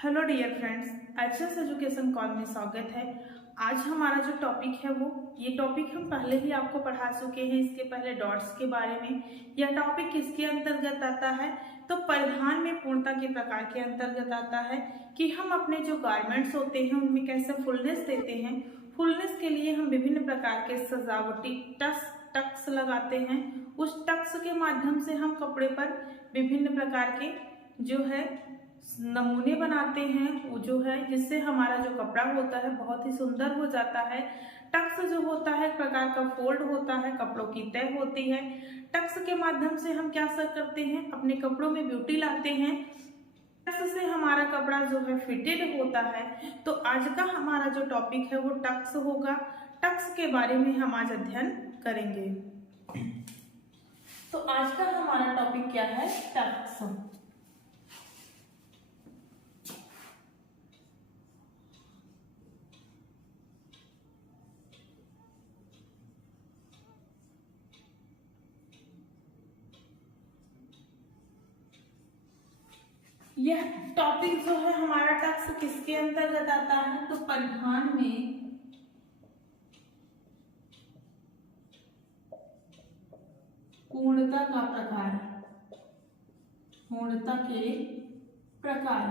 Hello dear friends, HS education call में स्वागत है। आज हमारा जो टॉपिक है ये टॉपिक हम पहले ही आपको पढ़ा चुके हैं। इसके पहले डॉट्स के बारे में यह टॉपिक किसके अंतर्गत आता है, तो परिधान में पूर्णता के प्रकार के अंतर्गत आता है कि हम अपने जो गारमेंट्स होते हैं उनमें कैसे फुलनेस देते हैं। फुलनेस के लिए हम विभिन्न प्रकार के सजावटी टक्स लगाते हैं। उस टक्स के माध्यम से हम कपड़े पर विभिन्न प्रकार के जो है नमूने बनाते हैं, वो जो है जिससे हमारा जो कपड़ा होता है बहुत ही सुंदर हो जाता है। टक्स जो होता है एक प्रकार का फोल्ड होता है, कपड़ों की तय होती है। टक्स के माध्यम से हम क्या करते हैं, अपने कपड़ों में ब्यूटी लाते हैं। टक्स से हमारा कपड़ा जो है फिटेड होता है। तो आज का हमारा जो टॉपिक है वो टक्स होगा। टक्स के बारे में हम आज अध्ययन करेंगे। तो आज का हमारा टॉपिक क्या है, टक्स। यह टॉपिक जो है हमारा टक्स किसके अंतर्गत आता है, तो परिधान में पूर्णता का प्रकार, पूर्णता के प्रकार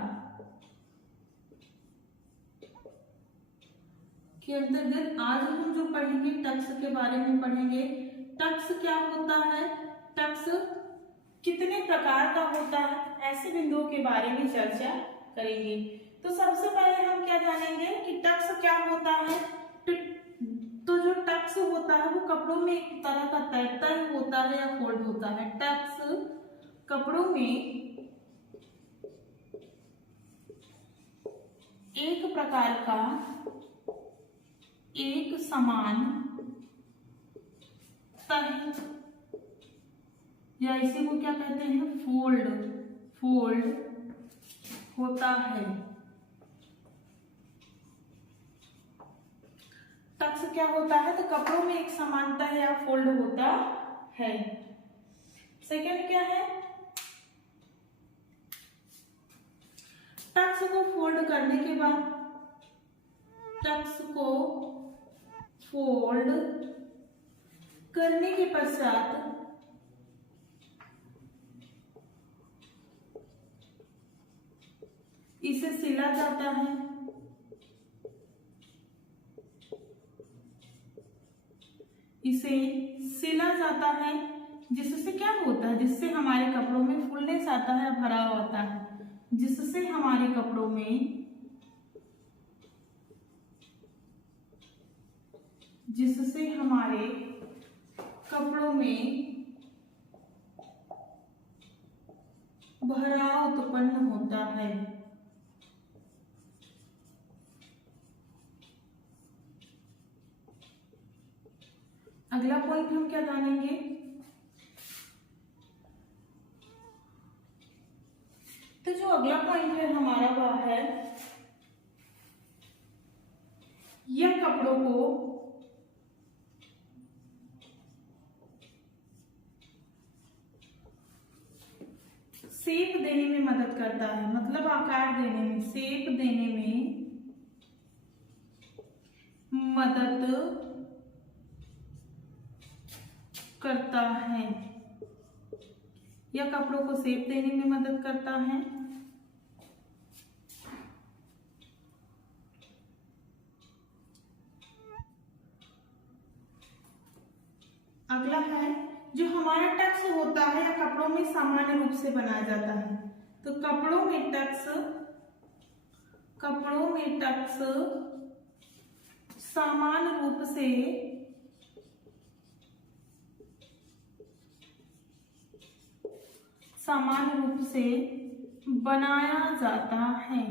के अंतर्गत आज हम जो पढ़ेंगे टक्स के बारे में पढ़ेंगे। टक्स क्या होता है, टक्स कितने प्रकार का होता है, ऐसे बिंदुओं के बारे में चर्चा करेंगे। तो सबसे पहले हम क्या जानेंगे कि टक्स क्या होता है। तो जो टक्स होता है वो कपड़ों में एक तरह का तय होता है या फोल्ड होता है। टक्स कपड़ों में एक प्रकार का एक समान तय या इसी को क्या कहते हैं, फोल्ड होता है। टक्स क्या होता है, तो कपड़ों में एक समानता है या फोल्ड होता है। सेकंड क्या है, टक्स को फोल्ड करने के बाद, टक्स को फोल्ड करने के पश्चात इसे सिला जाता है। इसे सिला जाता है जिससे क्या होता है, जिससे हमारे कपड़ों में फुलनेस आता है, भराव आता है, जिससे हमारे कपड़ों में भराव उत्पन्न होता है। अगला पॉइंट हम क्या जानेंगे, तो जो अगला पॉइंट है हमारा वह है, यह कपड़ों को शेप देने में मदद करता है, मतलब आकार देने में, शेप देने में मदद करता है। यह कपड़ों को शेप देने में मदद करता है। अगला है, जो हमारा टक्स होता है या कपड़ों में सामान्य रूप से बनाया जाता है। तो कपड़ों में टक्स सामान्य रूप से बनाया जाता है।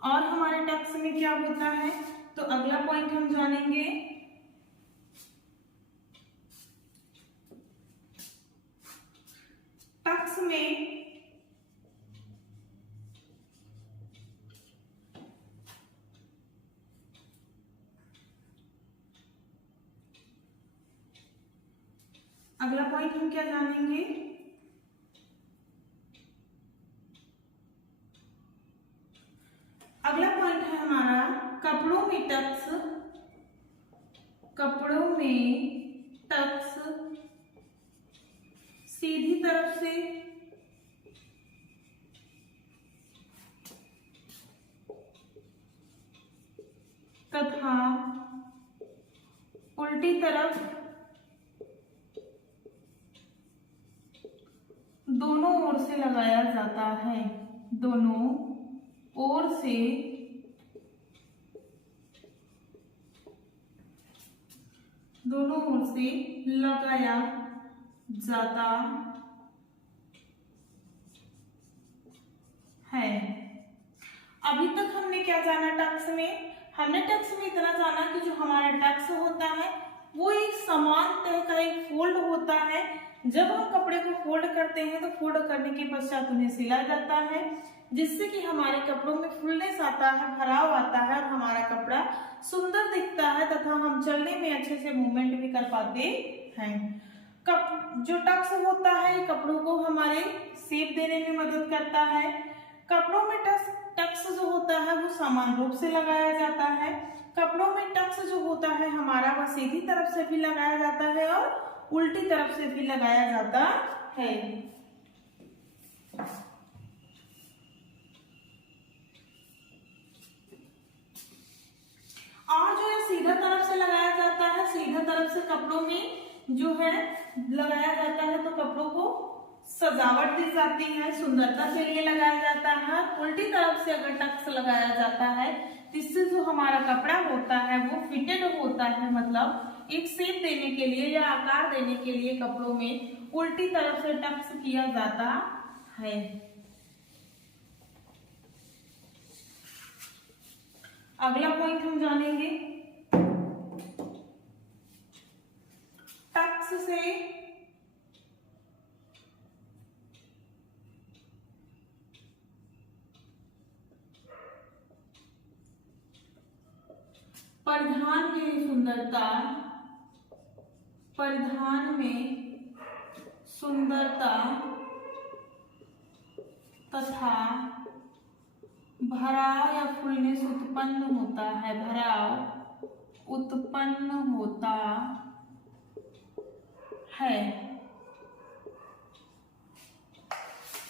और हमारे टक्स में क्या होता है, तो अगला पॉइंट हम जानेंगे, टक्स में अगला पॉइंट हम क्या जानेंगे, में टक्स सीधी तरफ से तथा उल्टी तरफ दोनों ओर से लगाया जाता है। दोनों ओर से लगाया जाता है। अभी तक हमने क्या जाना टक्स में? हमने टक्स में इतना जाना कि जो हमारा टक्स होता है वो एक समान तह का एक फोल्ड होता है। जब हम कपड़े को फोल्ड करते हैं तो फोल्ड करने के पश्चात उन्हें सिला जाता है, जिससे कि हमारे कपड़ों में फुलनेस आता है, भराव आता है और हमारा कपड़ा सुंदर दिखता है तथा हम चलने में अच्छे से मूवमेंट भी कर पाते हैं। जो टक्स होता है कपड़ों को हमारे शेप देने में मदद करता है। कपड़ों में टक्स जो होता है वो समान रूप से लगाया जाता है। कपड़ों में टक्स जो होता है हमारा वह सीधी तरफ से भी लगाया जाता है और उल्टी तरफ से भी लगाया जाता है। और जो है सीधा तरफ से लगाया जाता है, सीधा तरफ से कपड़ों में जो है लगाया जाता है तो कपड़ों को सजावट दी जाती है, सुंदरता के लिए लगाया जाता है। उल्टी तरफ से अगर टक्स लगाया जाता है इससे जो हमारा कपड़ा होता है वो फिटेड होता है, मतलब एक शेप देने के लिए या आकार देने के लिए कपड़ों में उल्टी तरफ से टक्स किया जाता है। अगला पॉइंट हम जानेंगे टक्स से परिधान में सुंदरता तथा भराव या फुलनेस उत्पन्न होता है। भराव उत्पन्न होता है।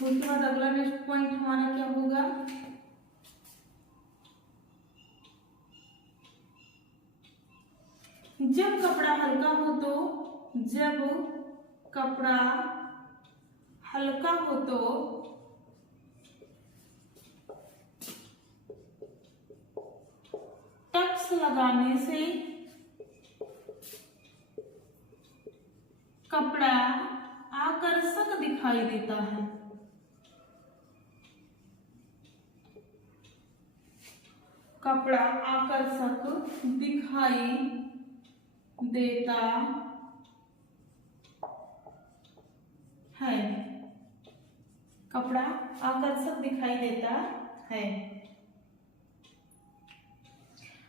उसके बाद अगला नेक्स्ट पॉइंट हमारा क्या होगा? जब कपड़ा हल्का हो तो टक्स लगाने से कपड़ा आकर्षक दिखाई देता है। कपड़ा आकर्षक दिखाई देता है। कपड़ा आकर्षक दिखाई देता है।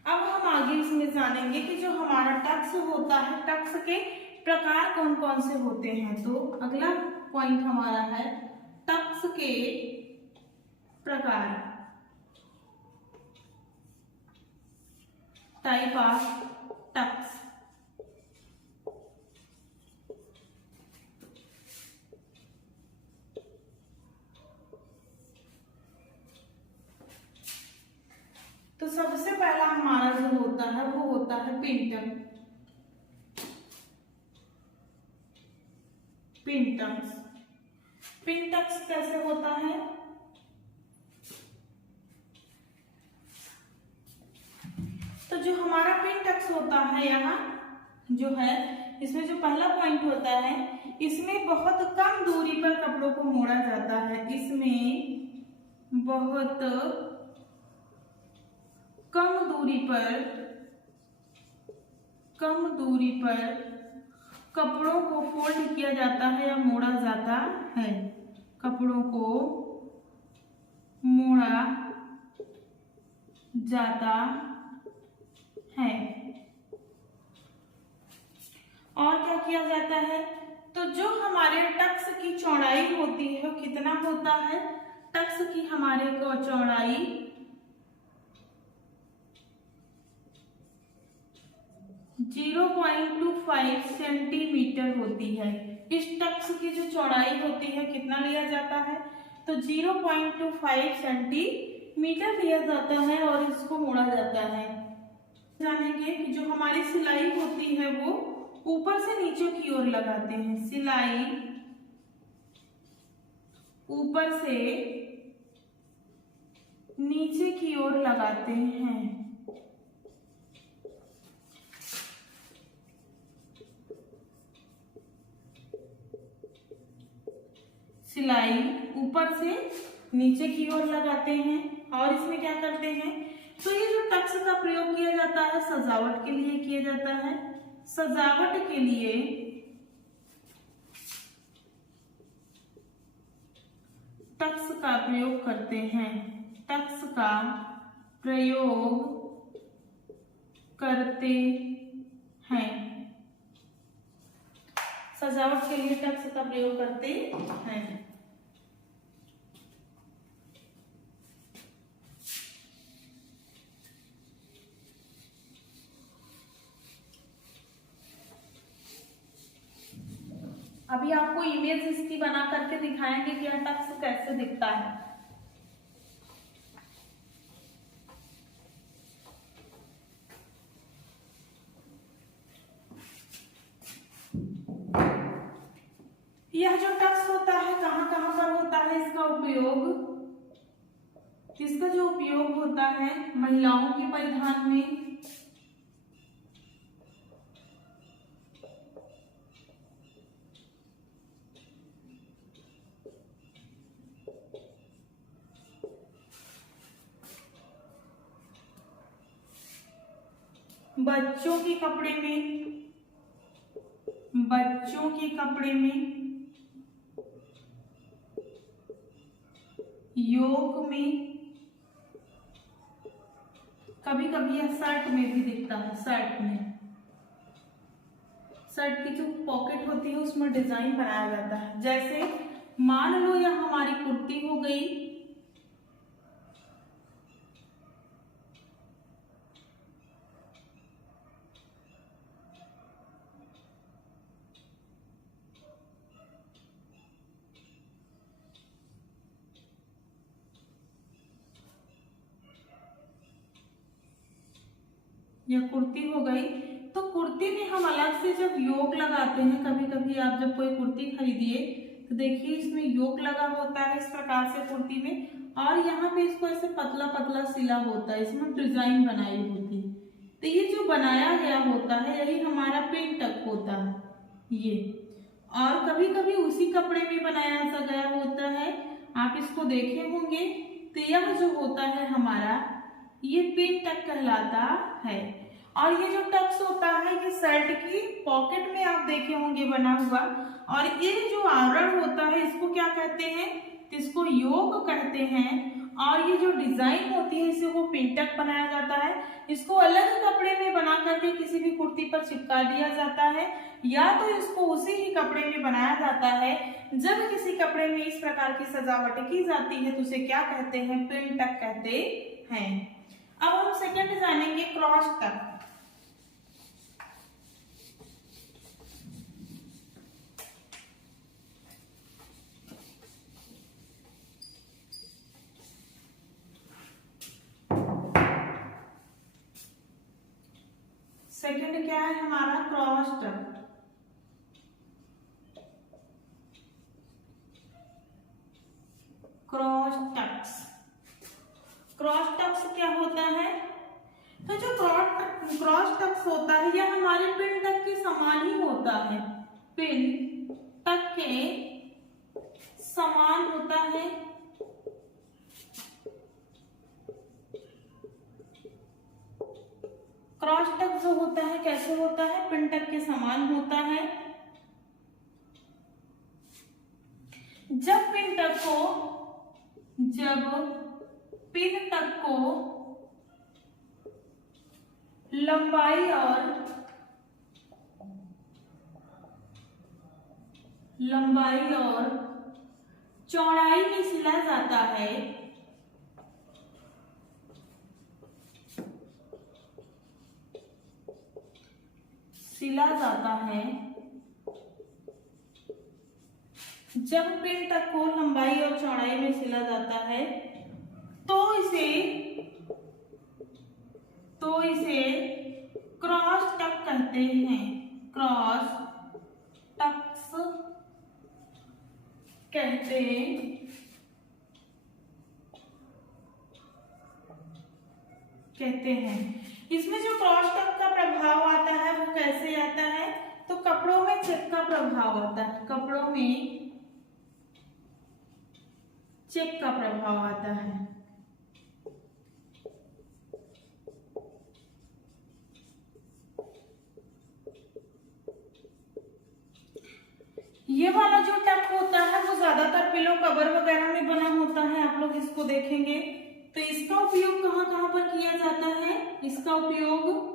अब हम आगे इसमें जानेंगे कि जो हमारा टक्स होता है टक्स के प्रकार कौन कौन से होते हैं। तो अगला पॉइंट हमारा है टक्स के प्रकार, टाइप ऑफ टक्स। तो सबसे पहला हमारा जो होता है वो होता है पिन टक्स। पिन टक्स कैसे होता है? तो जो हमारा पिन टक्स होता है यहाँ जो है इसमें जो पहला पॉइंट होता है इसमें बहुत कम दूरी पर कपड़ों को मोड़ा जाता है। इसमें बहुत कम दूरी पर कपड़ों को फोल्ड किया जाता है या मोड़ा जाता है। कपड़ों को मोड़ा जाता है। और क्या किया जाता है? तो जो हमारे टक्स की चौड़ाई होती है वो कितना होता है? टक्स की हमारे को चौड़ाई 0.25 सेंटीमीटर होती है। इस टक्स की जो चौड़ाई होती है कितना लिया जाता है, तो 0.25 सेंटीमीटर लिया जाता है और इसको मोड़ा जाता है। जानेंगे कि जो हमारी सिलाई होती है वो ऊपर से नीचे की ओर लगाते हैं। सिलाई ऊपर से नीचे की ओर लगाते हैं। सिलाई ऊपर से नीचे की ओर लगाते हैं और इसमें क्या करते हैं, तो ये जो टक्स का प्रयोग किया जाता है सजावट के लिए किया जाता है। सजावट के लिए टक्स का प्रयोग करते हैं। टक्स का प्रयोग करते हैं। सजावट के लिए टक्स का प्रयोग करते हैं। अभी आपको इमेज इसकी बना करके दिखाएंगे कि यह टक्स कैसे दिखता है। यह जो टक्स होता है कहाँ कहाँ पर होता है इसका उपयोग, इसका जो उपयोग होता है महिलाओं के परिधान में, बच्चों के कपड़े में, बच्चों के कपड़े में, योक में, कभी कभी यह शर्ट में भी दिखता है। शर्ट में, शर्ट की जो पॉकेट होती है उसमें डिजाइन बनाया जाता है। जैसे मान लो यह हमारी कुर्ती हो गई, यह कुर्ती हो गई, तो कुर्ती में हम अलग से जब योक लगाते हैं, कभी कभी आप जब कोई कुर्ती खरीदिए तो देखिए इसमें योक लगा होता है इस प्रकार से कुर्ती में, और यहाँ पे इसको ऐसे पतला पतला सिला होता है, इसमें डिजाइन बनाई होती है। तो ये जो बनाया गया होता है यही हमारा पिन टक होता है ये। और कभी कभी उसी कपड़े में बनाया गया होता है, आप इसको देखे होंगे। तो यह जो होता है हमारा ये पिन टक कहलाता है। और ये जो टक्स होता है ये शर्ट की पॉकेट में आप देखे होंगे बना हुआ, और ये जो आवरण होता है इसको क्या कहते हैं, इसको योक कहते हैं। और ये जो डिजाइन होती है इसे वो पिन टक बनाया जाता है। इसको अलग कपड़े में बना करके किसी भी कुर्ती पर चिपका दिया जाता है, या तो इसको उसी ही कपड़े में बनाया जाता है। जब किसी कपड़े में इस प्रकार की सजावट की जाती है तो उसे क्या कहते हैं, पिन टक कहते हैं। अब हम सेकंड जानेंगे क्रॉस टक। सेकंड क्या है हमारा, क्रॉस टक। क्रॉस टक्स, क्रॉस टक्स क्या होता है, तो जो क्रॉस टक्स होता है यह हमारे पिन टक के समान ही होता है। पिन टक के समान होता है। क्रॉस टक जो होता है कैसे होता है, पिन टक के समान होता है। जब पिन टक को लंबाई और चौड़ाई में सिला जाता है, सिला जाता है, जब पिन टक को लंबाई और चौड़ाई में सिला जाता है तो इसे क्रॉस टक कहते हैं। क्रॉस टक्स कहते हैं। इसमें जो क्रॉस टक का प्रभाव आता है वो कैसे आता है, तो कपड़ों में चेक का प्रभाव आता है। कपड़ों में चेक का प्रभाव आता है। ये वाला जो टक होता है वो ज्यादातर पिलो कवर वगैरह में बना होता है, आप लोग इसको देखेंगे। तो इसका उपयोग कहाँ कहाँ पर किया जाता है, इसका उपयोग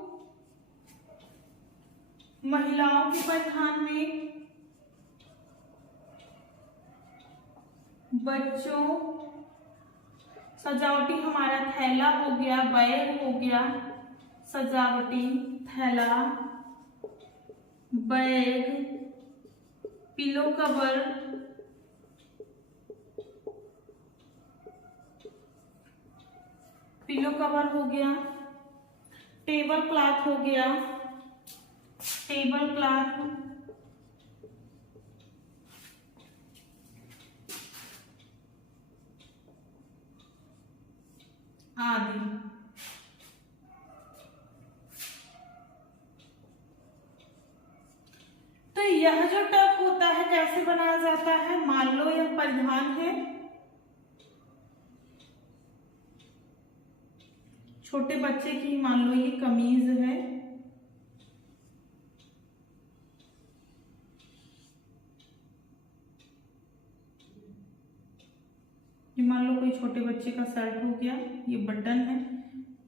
महिलाओं के परिधान में, बच्चों, सजावटी हमारा थैला हो गया, बैग हो गया, सजावटी थैला, बैग, पिलो कवर, हो गया, टेबल क्लॉथ हो गया, टेबल क्लॉथ, आदि। तो यह जो टक होता है कैसे बनाया जाता है, मान लो यह परिधान है, छोटे बच्चे की, मान लो ये कमीज है, ये मान लो कोई छोटे बच्चे का शर्ट हो गया, ये बटन है।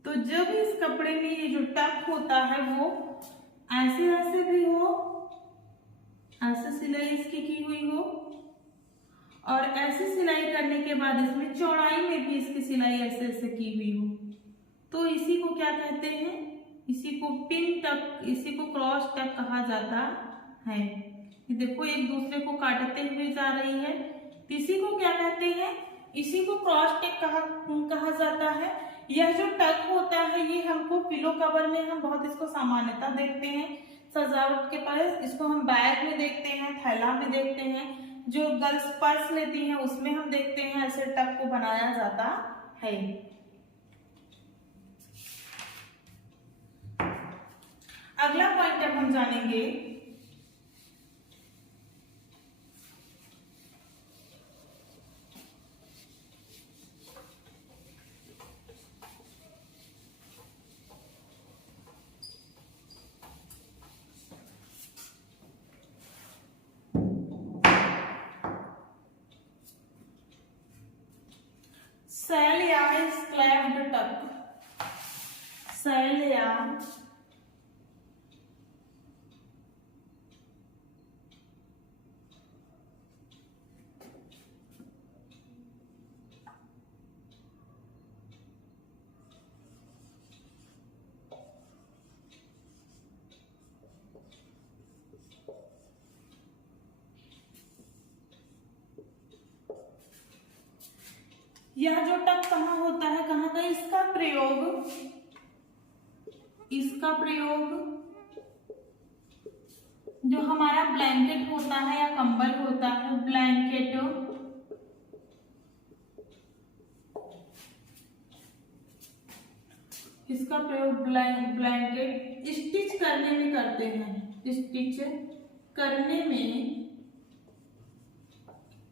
तो जब इस कपड़े में ये जो टक होता है वो ऐसे भी हो, ऐसे सिलाई इसकी की हुई हो, और ऐसे सिलाई करने के बाद इसमें चौड़ाई में भी इसकी सिलाई ऐसे की हुई हो, तो इसी को क्या कहते हैं, इसी को पिन टक, इसी को क्रॉस टक कहा जाता है। ये देखो एक दूसरे को काटते हुए जा रही है, तो इसी को क्या कहते हैं, इसी को क्रॉस टक कहा जाता है। यह जो टक होता है ये हमको पिलो कवर में हम बहुत इसको सामान्यता देखते हैं, सजावट के पास इसको हम बैग में देखते हैं, थैला में देखते हैं, जो गर्ल्स पर्स लेती हैं उसमें हम देखते हैं ऐसे टक को बनाया जाता है। अगला पॉइंट अब हम जानेंगे सेल या स्क्लैव्ड टक। सेल या यह जो टक कहाँ होता है, कहाँ का इसका प्रयोग जो हमारा ब्लैंकेट होता है या कंबल होता है, ब्लैंकेट, इसका प्रयोग ब्लैंकेट स्टिच करने में करते हैं, स्टिच करने में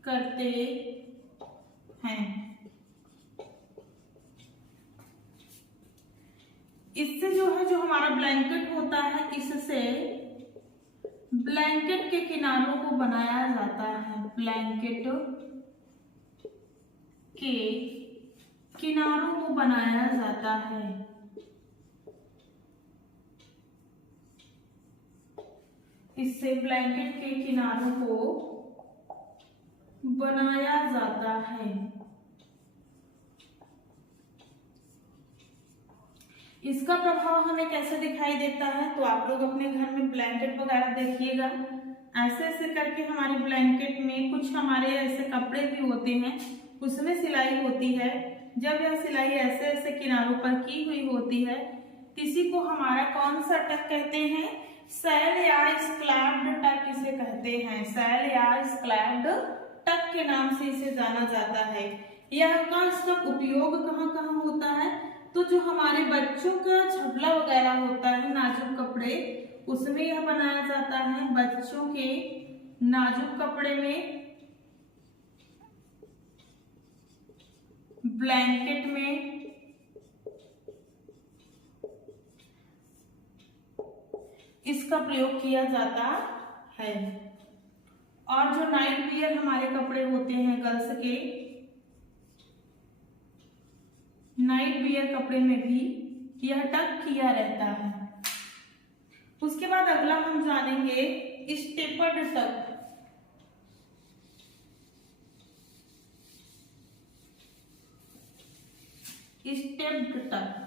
करते हैं। इससे जो है, जो हमारा ब्लैंकेट होता है, इससे ब्लैंकेट के किनारों को बनाया जाता है, ब्लैंकेट के किनारों को बनाया जाता है। इससे ब्लैंकेट के किनारों को बनाया जाता है। इसका प्रभाव हमें कैसे दिखाई देता है, तो आप लोग अपने घर में ब्लैंकेट वगैरह देखिएगा, ऐसे ऐसे करके हमारे ब्लैंकेट में कुछ हमारे ऐसे कपड़े भी होते हैं, उसमें सिलाई होती है। जब यह सिलाई ऐसे ऐसे किनारों पर की हुई होती है, इसी को हमारा कौन सा टक कहते हैं, सैल या स्क्लैप्ड टक इसे कहते हैं। सैल या स्क्लैप्ड टक के नाम से इसे जाना जाता है। यह का इसका उपयोग कहाँ कहाँ होता है, तो जो हमारे बच्चों का झबला वगैरह होता है, नाजुक कपड़े, उसमें यह बनाया जाता है। बच्चों के नाजुक कपड़े में, ब्लैंकेट में, इसका प्रयोग किया जाता है। और जो नाइट वियर हमारे कपड़े होते हैं गर्ल्स के, नाइट वियर कपड़े में भी यह टक किया रहता है। उसके बाद अगला हम जानेंगे स्टेपर्ड टक। स्टेप्ड टक,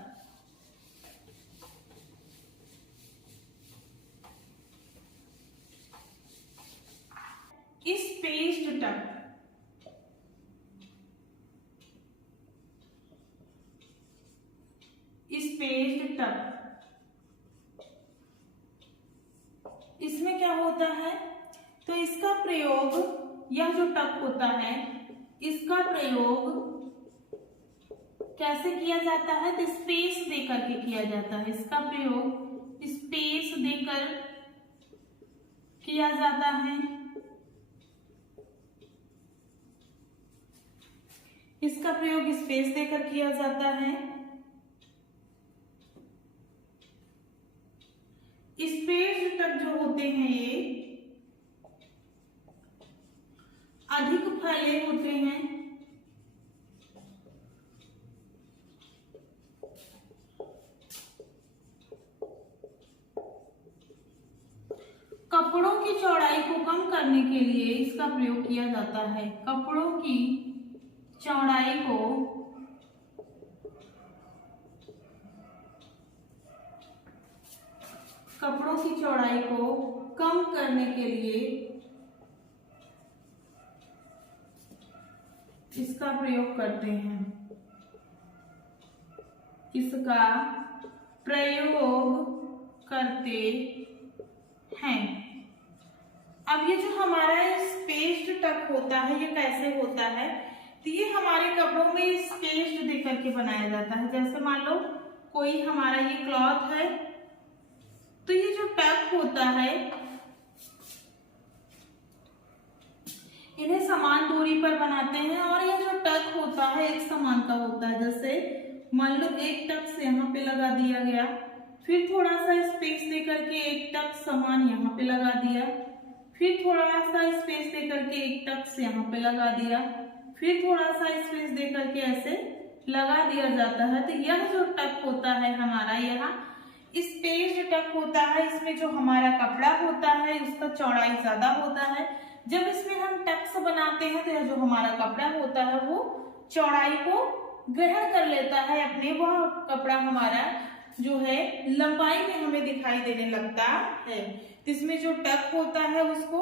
स्पेस्ड टक, स्पेस्ड टक। इसमें क्या होता है, तो इसका प्रयोग, यह जो टक होता है इसका प्रयोग कैसे किया जाता है, तो स्पेस देकर के किया जाता है। इसका प्रयोग स्पेस देकर किया जाता है। इसका प्रयोग स्पेस देकर किया जाता है। स्पेस टक जो होते हैं ये अधिक फैले होते हैं। कपड़ों की चौड़ाई को कम करने के लिए इसका प्रयोग किया जाता है। कपड़ों की चौड़ाई को कम करने के लिए इसका प्रयोग करते हैं। इसका प्रयोग करते हैं। अब ये जो हमारा स्पेस्ड टक होता है, ये कैसे होता है, तो ये हमारे कपड़ों में स्पेस्ड देकर के बनाया जाता है। जैसे मान लो कोई हमारा ये क्लॉथ है, तो ये जो टक होता है इन्हें समान दूरी पर बनाते हैं, और यह जो टक होता है एक समान का होता है। जैसे मान लो एक टक से यहाँ पे लगा दिया गया, फिर थोड़ा सा स्पेस देकर के एक टक समान यहाँ पे लगा दिया, फिर थोड़ा सा स्पेस देकर के एक टक से यहाँ पे लगा दिया, फिर थोड़ा सा स्पेस देकर के ऐसे लगा दिया जाता है। तो यह जो टक होता है हमारा, यहाँ स्पेस्ड टक होता है। इसमें जो हमारा कपड़ा होता है उसका चौड़ाई ज्यादा होता है। जब इसमें हम टक्स बनाते हैं तो यह जो हमारा कपड़ा होता है वो चौड़ाई को ग्रहण कर लेता है अपने, वह कपड़ा हमारा जो है लंबाई में हमें दिखाई देने लगता है। इसमें जो टक होता है उसको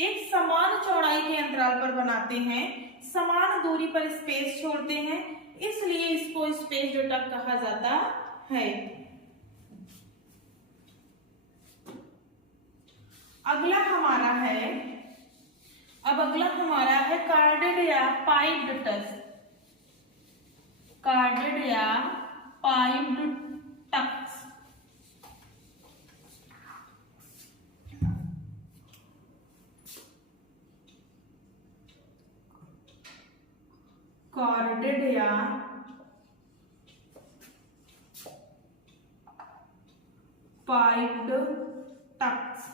एक समान चौड़ाई के अंतराल पर बनाते हैं, समान दूरी पर स्पेस छोड़ते हैं, इसलिए इसको स्पेस्ड टक कहा जाता है। अगला हमारा है कार्डेड या पाइप्ड टक्स। कार्डेड या पाइप्ड टक्स। कार्डेड या पाइप्ड टक्स।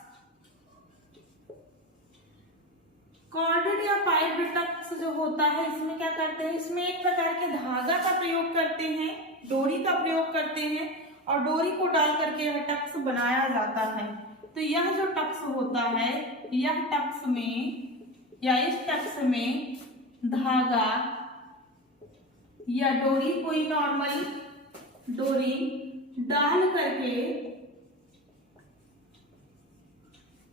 कॉर्डेड या पाइप्ड टक्स जो होता है इसमें क्या करते हैं, इसमें एक प्रकार के धागा का प्रयोग करते हैं, डोरी का प्रयोग करते हैं, और डोरी को डाल करके यह टक्स बनाया जाता है। तो यह जो टक्स होता है, यह टक्स में या इस टक्स में धागा या डोरी, कोई नॉर्मल डोरी डाल करके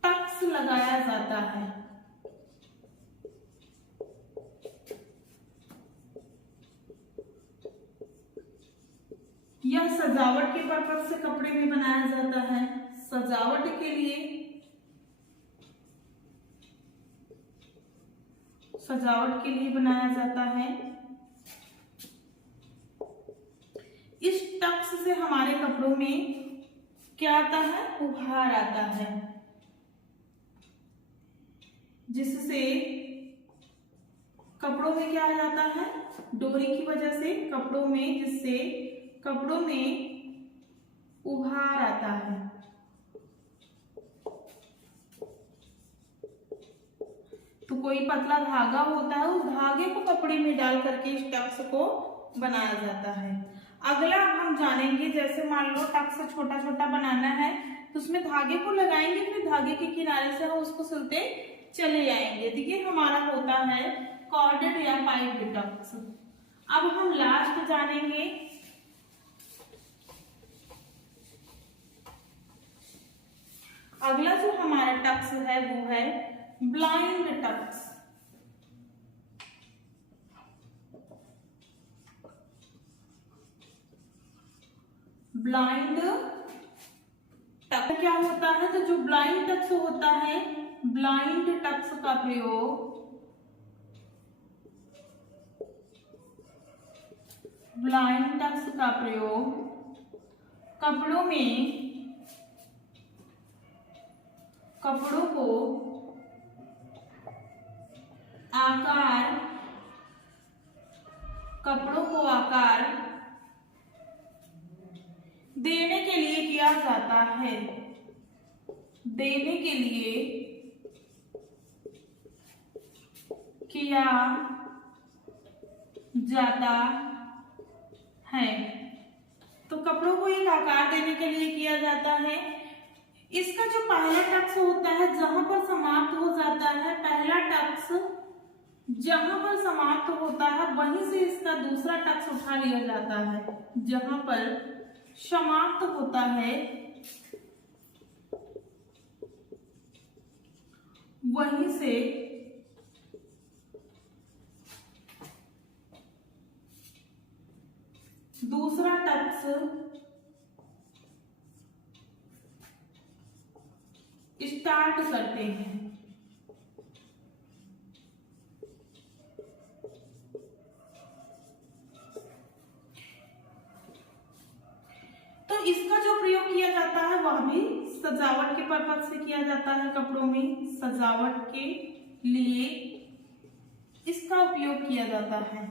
टक्स लगाया जाता है। यह सजावट के पर्पज से कपड़े में बनाया जाता है। सजावट के लिए, सजावट के लिए बनाया जाता है। इस टक्स से हमारे कपड़ों में क्या आता है? उभार आता है, जिससे कपड़ों में क्या आ जाता है? डोरी की वजह से कपड़ों में, जिससे कपड़ों में उभार आता है। तो कोई पतला धागा होता है, उस धागे को कपड़े में डाल करके इस टक्स को बनाया जाता है। अगला हम जानेंगे, जैसे मान लो टक्स छोटा छोटा बनाना है तो उसमें धागे को लगाएंगे, फिर धागे के किनारे से हम उसको सिलते चले जाएंगे। देखिए हमारा होता है कॉर्डेड या पाइप्ड टक्स। अब हम लास्ट जानेंगे अगला जो हमारा टक्स है वो है ब्लाइंड टक्स। ब्लाइंड टक्स क्या होता है? तो जो ब्लाइंड टक्स होता है, ब्लाइंड टक्स का प्रयोग कपड़ों को आकार देने के लिए किया जाता है। तो कपड़ों को एक आकार देने के लिए किया जाता है। इसका जो पहला टक्स होता है जहां पर समाप्त हो जाता है, पहला टक्स जहां पर समाप्त होता है वहीं से इसका दूसरा टक्स उठा लिया जाता है। जहां पर समाप्त होता है वहीं से दूसरा टक्स स्टार्ट करते हैं। तो इसका जो प्रयोग किया जाता है वह भी सजावट के पर्पज से किया जाता है। कपड़ों में सजावट के लिए इसका उपयोग किया जाता है।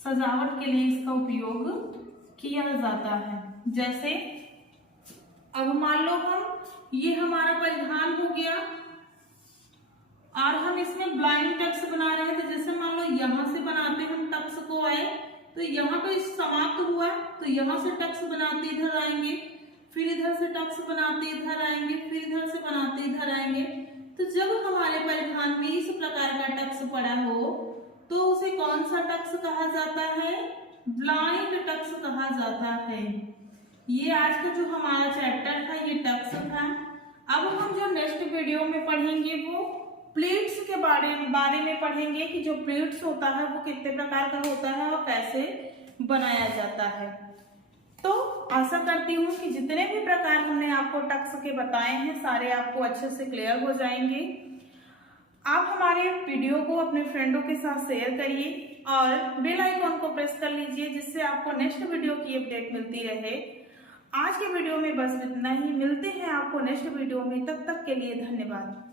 सजावट के लिए इसका उपयोग किया जाता है। जैसे अब मान लो ये हमारा परिधान हो गया और हम इसमें ब्लाइंड टक्स बना रहे हैं। तो जैसे मान लो यहाँ से बनाते हम टक्स को आए, तो यहाँ पे समाप्त हुआ तो यहाँ से टक्स बनाते इधर आएंगे, फिर इधर से टक्स बनाते इधर आएंगे, फिर इधर से बनाते इधर आएंगे। तो जब हमारे परिधान में इस प्रकार का टक्स पड़ा हो तो उसे कौन सा टक्स कहा जाता है? ब्लाइंड टक्स कहा जाता है। ये आज का जो हमारा चैप्टर था ये टक्स था। अब हम जो नेक्स्ट वीडियो में पढ़ेंगे वो प्लीट्स के बारे में पढ़ेंगे कि जो प्लीट्स होता है वो कितने प्रकार का होता है और कैसे बनाया जाता है। तो आशा करती हूँ कि जितने भी प्रकार हमने आपको टक्स के बताए हैं सारे आपको अच्छे से क्लियर हो जाएंगे। आप हमारे वीडियो को अपने फ्रेंडों के साथ शेयर करिए और बेल आइकॉन को प्रेस कर लीजिए, जिससे आपको नेक्स्ट वीडियो की अपडेट मिलती रहे। आज के वीडियो में बस इतना ही। मिलते हैं आपको नेक्स्ट वीडियो में, तब तक के लिए धन्यवाद।